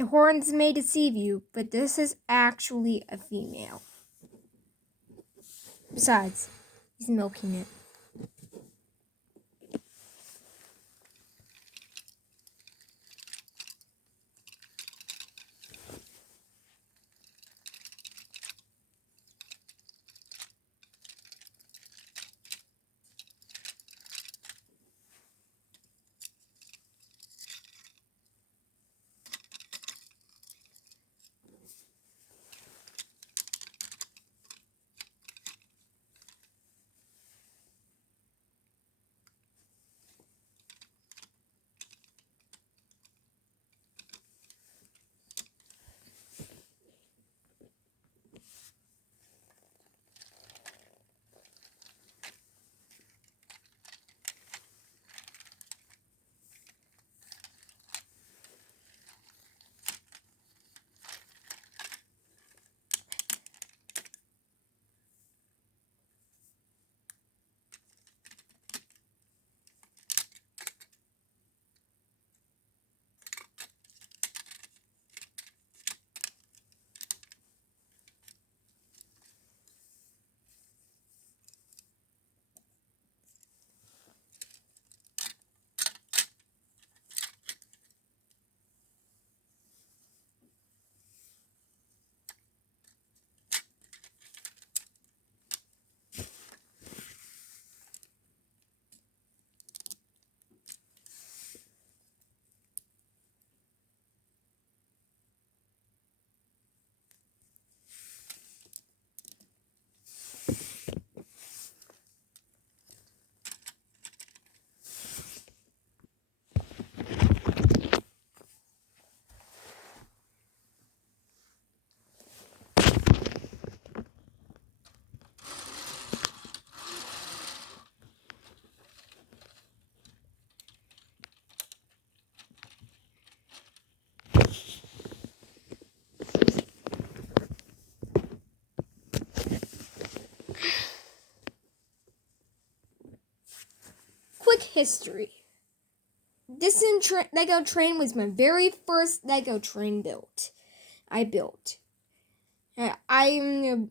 The horns may deceive you, but this is actually a female. Besides, he's milking it. Quick history. This Lego train was my very first Lego train I built. I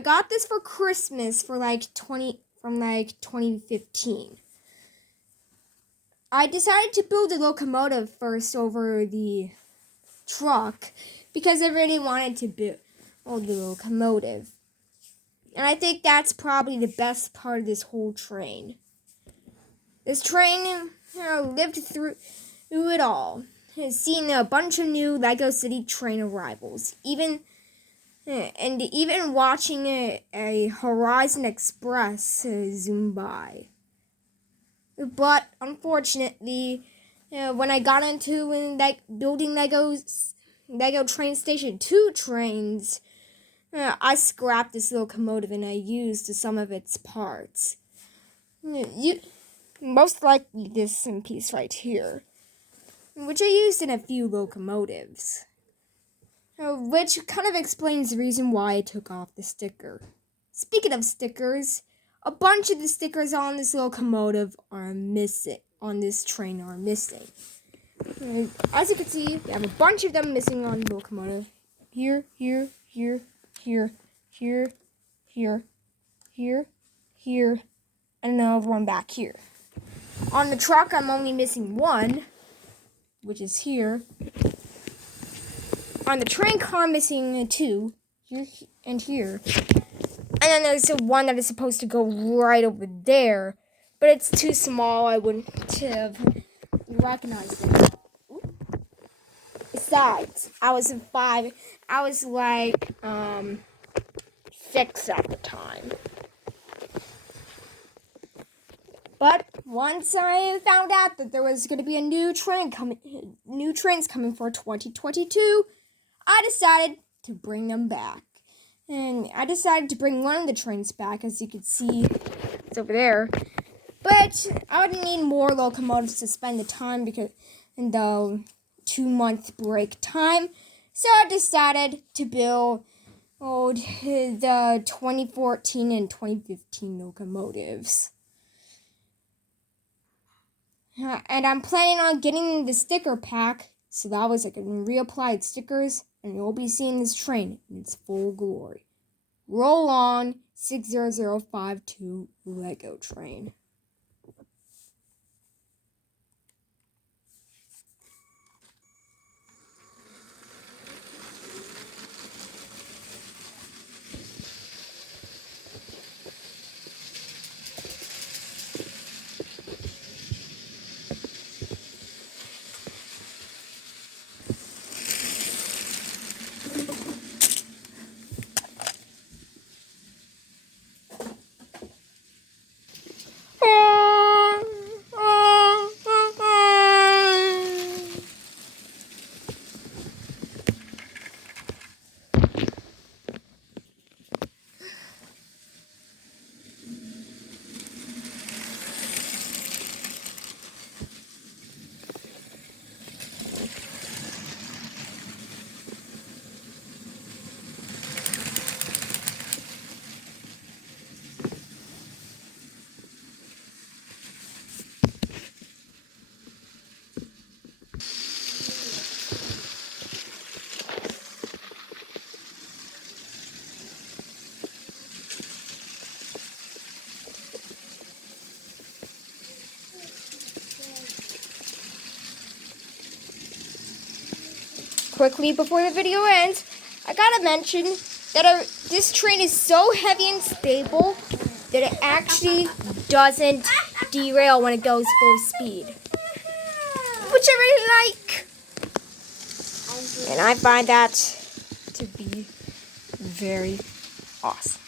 got this for Christmas from 2015. I decided to build a locomotive first over the truck because I really wanted to build the locomotive. And I think that's probably the best part of this whole train. This train lived through it all. Has seen a bunch of new Lego City train arrivals. Even watching a Horizon Express zoom by. But unfortunately, when I got into building Lego Train Station 2 trains, I scrapped this locomotive and I used some of its parts. Most likely this piece right here, which I used in a few locomotives. Which kind of explains the reason why I took off the sticker. Speaking of stickers, a bunch of the stickers on this locomotive are missing. On this train are missing. As you can see, we have a bunch of them missing on the locomotive. Here, here, here, here, here, here, here, here, and another one back here. On the truck, I'm only missing one, which is here. On the train car, I'm missing two, here and here. And then there's one that is supposed to go right over there, but it's too small, I wouldn't have recognized it. Besides, I was like 6 at the time. But once I found out that there was going to be new trains coming for 2022, I decided to bring them back. And I decided to bring one of the trains back, as you can see, it's over there. But I would need more locomotives to spend the time in the 2-month break time. So I decided to build the 2014 and 2015 locomotives. And I'm planning on getting the sticker pack So that was like reapplied stickers, and you'll be seeing this train in its full glory. Roll on 60052 Lego train. Quickly before the video ends, I gotta mention that this train is so heavy and stable that it actually doesn't derail when it goes full speed, which I really like. And I find that to be very awesome.